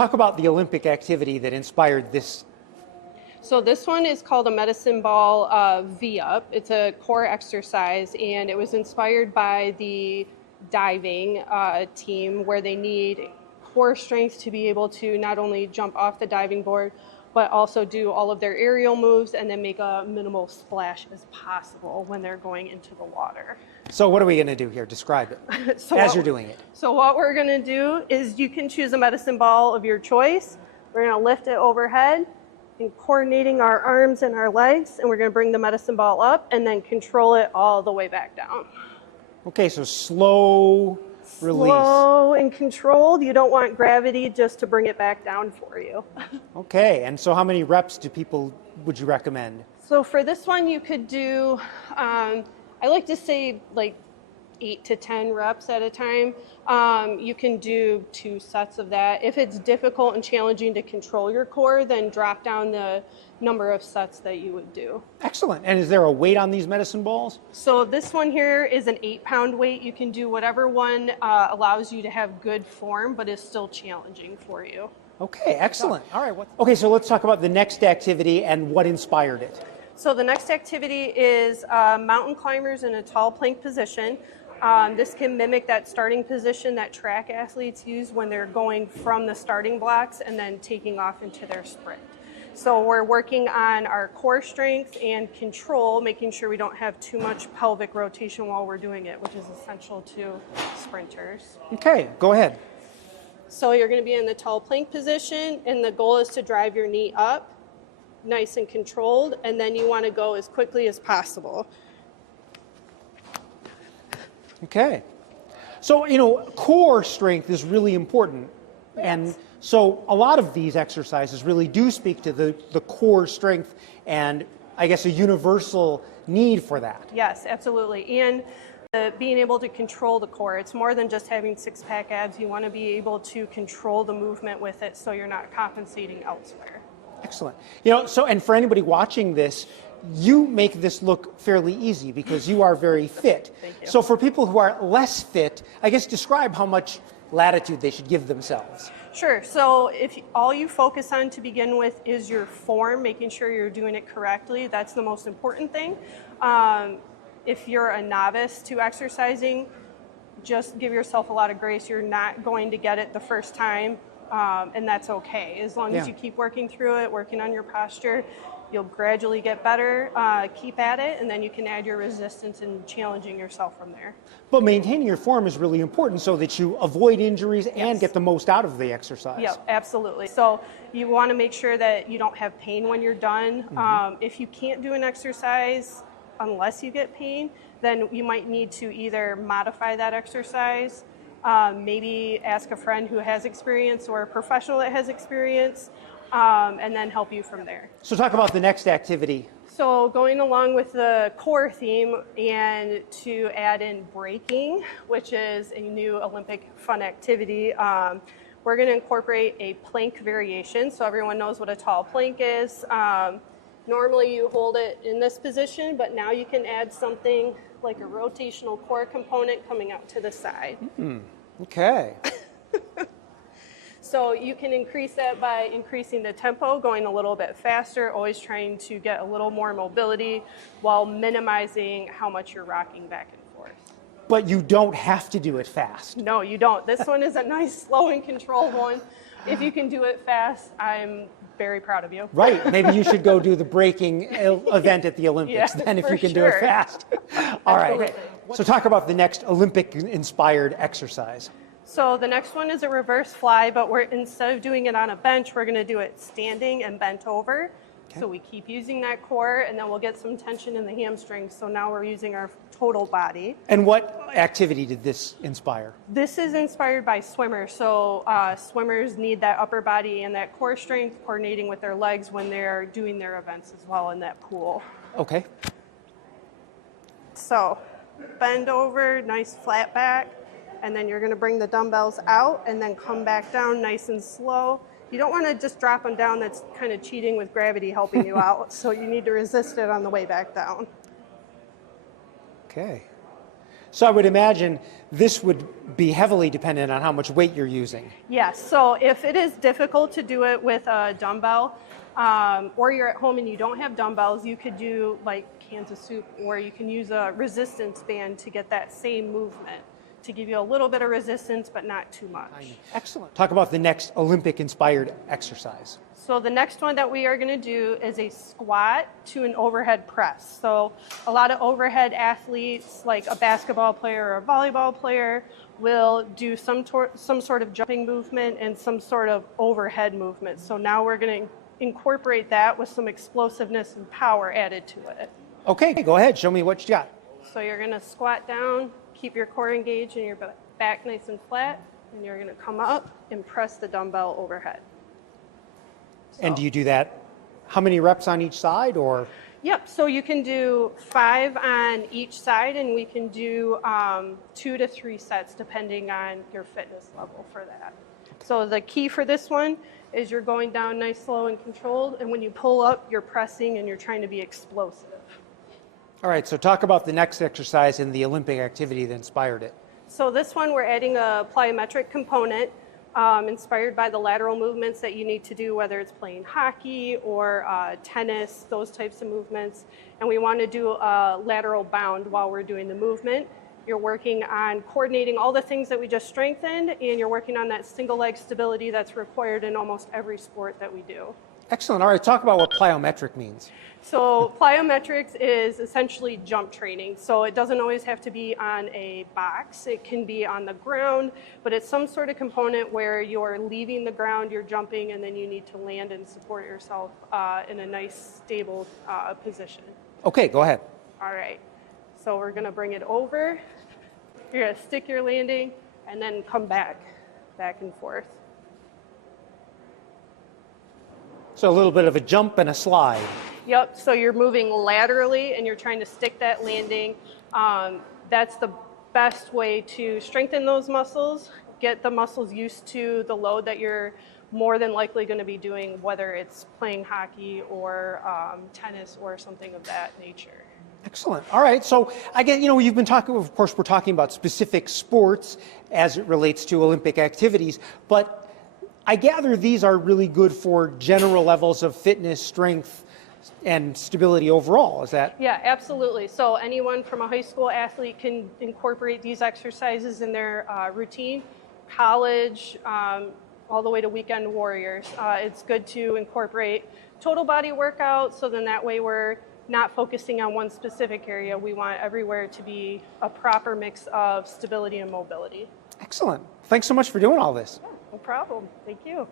talk about the Olympic activity that inspired this. So this one is called a medicine ball V-up. It's a core exercise, and it was inspired by the diving team, where they need core strength to be able to not only jump off the diving board, but also do all of their aerial moves and then make a minimal splash as possible when they're going into the water. So what are we going to do here? Describe it as you're doing it. So what we're going to do is you can choose a medicine ball of your choice. We're going to lift it overhead and coordinating our arms and our legs, and we're going to bring the medicine ball up and then control it all the way back down. Okay, so slow release. Slow and controlled. You don't want gravity just to bring it back down for you. Okay, and so how many reps would you recommend? So for this one, you could do, I like to say like 8 to 10 reps at a time. You can do 2 sets of that. If it's difficult and challenging to control your core, then drop down the number of sets that you would do. Excellent. And is there a weight on these medicine balls? So this one here is an 8-pound weight. You can do whatever one allows you to have good form, but is still challenging for you. Okay, excellent. All right. Okay, so let's talk about the next activity and what inspired it. So the next activity is mountain climbers in a tall plank position. This can mimic that starting position that track athletes use when they're going from the starting blocks and then taking off into their sprint. So we're working on our core strength and control, making sure we don't have too much pelvic rotation while we're doing it, which is essential to sprinters. Okay, go ahead. So you're going to be in the tall plank position, and the goal is to drive your knee up, nice and controlled, and then you want to go as quickly as possible. Okay. So, core strength is really important. Yes. And so a lot of these exercises really do speak to the core strength and, I guess, a universal need for that. Yes, absolutely. And being able to control the core. It's more than just having six-pack abs. You want to be able to control the movement with it so you're not compensating elsewhere. Excellent. And for anybody watching this, you make this look fairly easy because you are very fit. Thank you. So for people who are less fit, I guess describe how much latitude they should give themselves. Sure. So if all you focus on to begin with is your form, making sure you're doing it correctly, that's the most important thing. If you're a novice to exercising, just give yourself a lot of grace. You're not going to get it the first time, and that's okay. As long as you keep working through it, working on your posture, you'll gradually get better. Keep at it, and then you can add your resistance and challenging yourself from there. But maintaining your form is really important so that you avoid injuries and get the most out of the exercise. Yeah, absolutely. So you want to make sure that you don't have pain when you're done. If you can't do an exercise unless you get pain, then you might need to either modify that exercise, maybe ask a friend who has experience or a professional that has experience, and then help you from there. So talk about the next activity. So going along with the core theme and to add in breaking, which is a new Olympic fun activity, we're going to incorporate a plank variation. So everyone knows what a tall plank is. Normally you hold it in this position, but now you can add something like a rotational core component coming out to the side. Okay. So you can increase that by increasing the tempo, going a little bit faster, always trying to get a little more mobility while minimizing how much you're rocking back and forth. But you don't have to do it fast. No, you don't. This one is a nice, slow and controlled one. If you can do it fast, I'm very proud of you. Right. Maybe you should go do the breaking event at the Olympics then if you can do it fast. All right. So talk about the next Olympic-inspired exercise. So the next one is a reverse fly, but instead of doing it on a bench, we're going to do it standing and bent over. Okay. So we keep using that core, and then we'll get some tension in the hamstrings. So now we're using our total body. And what activity did this inspire? This is inspired by swimmers. So swimmers need that upper body and that core strength coordinating with their legs when they're doing their events as well in that pool. Okay. So bend over, nice flat back. And then you're going to bring the dumbbells out and then come back down nice and slow. You don't want to just drop them down. That's kind of cheating with gravity helping you out. So you need to resist it on the way back down. Okay. So I would imagine this would be heavily dependent on how much weight you're using. Yes, so if it is difficult to do it with a dumbbell, or you're at home and you don't have dumbbells, you could do like cans of soup, or you can use a resistance band to get that same movement, to give you a little bit of resistance, but not too much. Excellent. Talk about the next Olympic-inspired exercise. So the next one that we are going to do is a squat to an overhead press. So a lot of overhead athletes, like a basketball player or a volleyball player, will do some sort of jumping movement and some sort of overhead movement. So now we're going to incorporate that with some explosiveness and power added to it. Okay, go ahead. Show me what you got. So you're going to squat down, keep your core engaged and your back nice and flat, and you're going to come up and press the dumbbell overhead. And do you do that, how many reps on each side, or? Yep, so you can do 5 on each side, and we can do 2 to 3 sets depending on your fitness level for that. So the key for this one is you're going down nice, slow, and controlled, and when you pull up, you're pressing and you're trying to be explosive. All right, so talk about the next exercise in the Olympic activity that inspired it. So this one, we're adding a plyometric component inspired by the lateral movements that you need to do, whether it's playing hockey or tennis, those types of movements. And we want to do a lateral bound while we're doing the movement. You're working on coordinating all the things that we just strengthened, and you're working on that single leg stability that's required in almost every sport that we do. Excellent. All right, talk about what plyometric means. So plyometrics is essentially jump training. So it doesn't always have to be on a box. It can be on the ground, but it's some sort of component where you're leaving the ground, you're jumping, and then you need to land and support yourself in a nice, stable position. Okay, go ahead. All right. So we're going to bring it over. You're going to stick your landing and then come back and forth. So a little bit of a jump and a slide. Yep, so you're moving laterally and you're trying to stick that landing. That's the best way to strengthen those muscles, get the muscles used to the load that you're more than likely going to be doing, whether it's playing hockey or tennis or something of that nature. Excellent. All right. So again, you've been talking, of course, we're talking about specific sports as it relates to Olympic activities, but I gather these are really good for general levels of fitness, strength, and stability overall. Is that? Yeah, absolutely. So anyone from a high school athlete can incorporate these exercises in their routine. College, all the way to weekend warriors. It's good to incorporate total body workouts, so then that way we're not focusing on one specific area. We want everywhere to be a proper mix of stability and mobility. Excellent. Thanks so much for doing all this. Yeah, no problem. Thank you.